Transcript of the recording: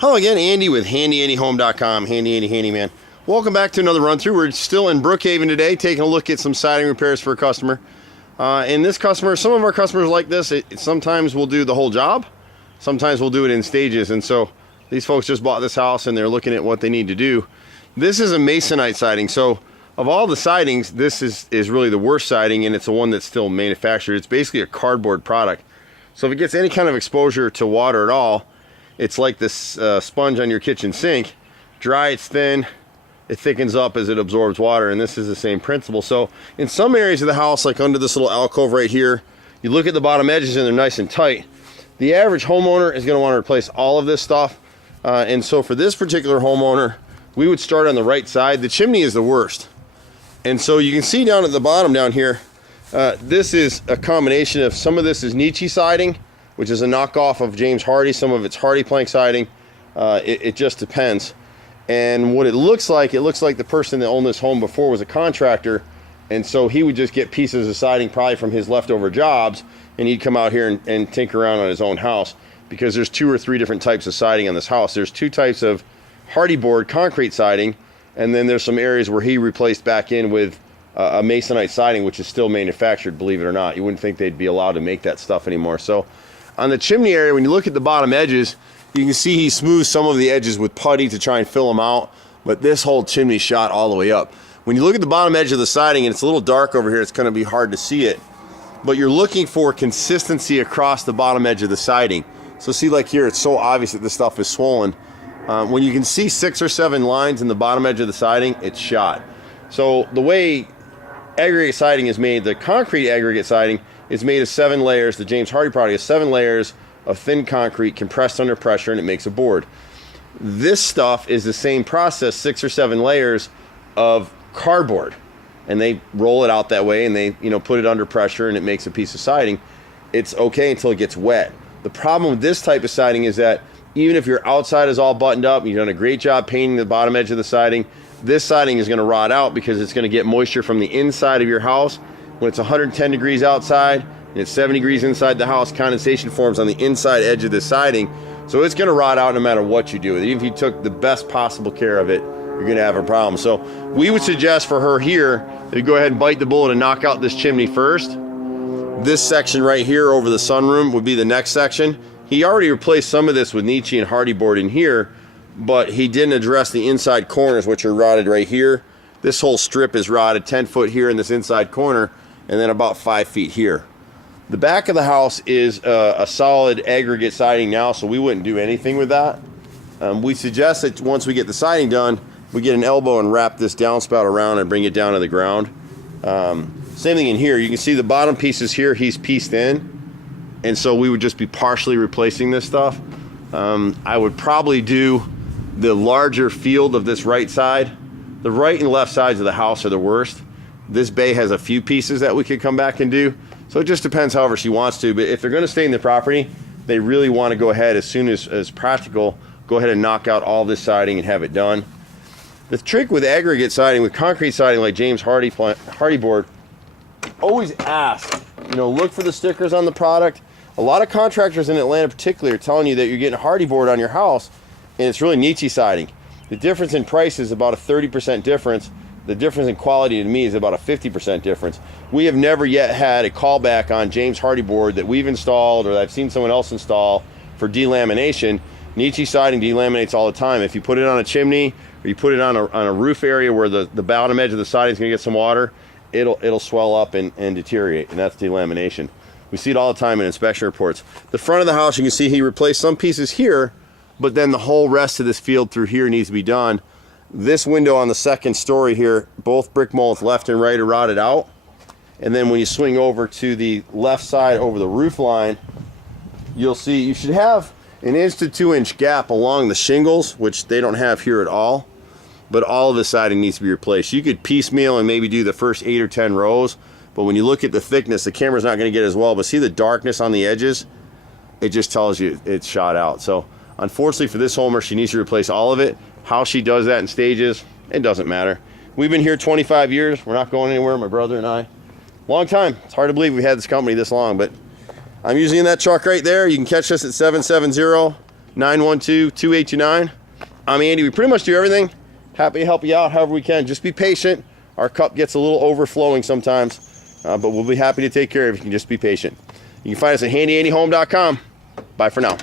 Hello again, Andy with HandyANDYHome.com, Handy Andy Handyman. Welcome back to another run through. We're still in Brookhaven today, taking a look at some siding repairs for a customer. And this customer, some of our customers like this, sometimes we'll do the whole job, sometimes we'll do it in stages. And so these folks just bought this house and they're looking at what they need to do. This is a masonite siding. So of all the sidings, this is really the worst siding, and it's the one that's still manufactured. It's basically a cardboard product. So if it gets any kind of exposure to water at all, it's like this sponge on your kitchen sink. Dry, it's thin, it thickens up as it absorbs water, and this is the same principle. So in some areas of the house, like under this little alcove right here, you look at the bottom edges and they're nice and tight. The average homeowner is going to want to replace all of this stuff. And so for this particular homeowner, we would start on the right side. The chimney is the worst. And so you can see down at the bottom down here, this is a combination of, some of this is Nietzsche siding, which is a knockoff of James Hardy. Some of it's Hardy plank siding. It just depends. And what it looks like the person that owned this home before was a contractor, and so he would just get pieces of siding probably from his leftover jobs, and he'd come out here and tinker around on his own house, because there's 2 or 3 different types of siding on this house. There's 2 types of Hardy board concrete siding, and then there's some areas where he replaced back in with a masonite siding, which is still manufactured, believe it or not. You wouldn't think they'd be allowed to make that stuff anymore. So on the chimney area, when you look at the bottom edges, you can see he smoothed some of the edges with putty to try and fill them out, but this whole chimney shot all the way up. When you look at the bottom edge of the siding, and it's a little dark over here, it's going to be hard to see it, but you're looking for consistency across the bottom edge of the siding. So see, like here, it's so obvious that this stuff is swollen. When you can see 6 or 7 lines in the bottom edge of the siding, it's shot. So the way aggregate siding is made, the concrete aggregate siding is made of 7 layers. The James Hardy product is 7 layers of thin concrete compressed under pressure, and it makes a board. This stuff is the same process, 6 or 7 layers of cardboard, and they roll it out that way, and they put it under pressure, and it makes a piece of siding. It's okay until it gets wet. The problem with this type of siding is that even if your outside is all buttoned up, you've done a great job painting the bottom edge of the siding, this siding is going to rot out because it's going to get moisture from the inside of your house. When it's 110 degrees outside and it's 70 degrees inside the house, condensation forms on the inside edge of the siding. So it's going to rot out no matter what you do with it. Even if you took the best possible care of it, you're going to have a problem. So we would suggest for her here that you go ahead and bite the bullet and knock out this chimney first. This section right here over the sunroom would be the next section. He already replaced some of this with Nietzsche and Hardy board in here, but he didn't address the inside corners, which are rotted right here. This whole strip is rotted, 10 foot here in this inside corner, and then about 5 feet here. The back of the house is a solid aggregate siding now, so we wouldn't do anything with that. We suggest that once we get the siding done, we get an elbow and wrap this downspout around and bring it down to the ground. Same thing in here. You can see the bottom pieces here, he's pieced in, and so we would just be partially replacing this stuff. I would probably do the larger field of this right side. The right and left sides of the house are the worst. This bay has a few pieces that we could come back and do. So it just depends however she wants to. But if they're going to stay in the property, they really want to go ahead as soon as practical, go ahead and knock out all this siding and have it done. The trick with aggregate siding, with concrete siding like James Hardy board, always ask, look for the stickers on the product. A lot of contractors in Atlanta particularly are telling you that you're getting Hardy board on your house, and it's really Nietzsche siding. The difference in price is about a 30% difference. The difference in quality to me is about a 50% difference. We have never yet had a callback on James Hardy board that we've installed or that I've seen someone else install for delamination. Nietzsche siding delaminates all the time. If you put it on a chimney or you put it on a roof area where the bottom edge of the siding is going to get some water, it'll swell up and deteriorate, and that's delamination. We see it all the time in inspection reports. The front of the house, you can see he replaced some pieces here, but then the whole rest of this field through here needs to be done. This window on the second story here, both brick molds left and right are rotted out. And then when you swing over to the left side over the roof line, you'll see you should have an 1 to 2 inch gap along the shingles, which they don't have here at all. But all of the siding needs to be replaced. You could piecemeal and maybe do the first 8 or 10 rows, but when you look at the thickness, the camera's not going to get as well. But see the darkness on the edges? It just tells you it's shot out. So unfortunately for this homeowner, she needs to replace all of it. How she does that in stages, it doesn't matter. We've been here 25 years. We're not going anywhere, my brother and I. Long time. It's hard to believe we've had this company this long, but I'm usually in that truck right there. You can catch us at 912-2829. I'm Andy. We pretty much do everything. Happy to help you out however we can. Just be patient. Our cup gets a little overflowing sometimes, but we'll be happy to take care of you. You can just be patient. You can find us at HandyANDYHome.com. Bye for now.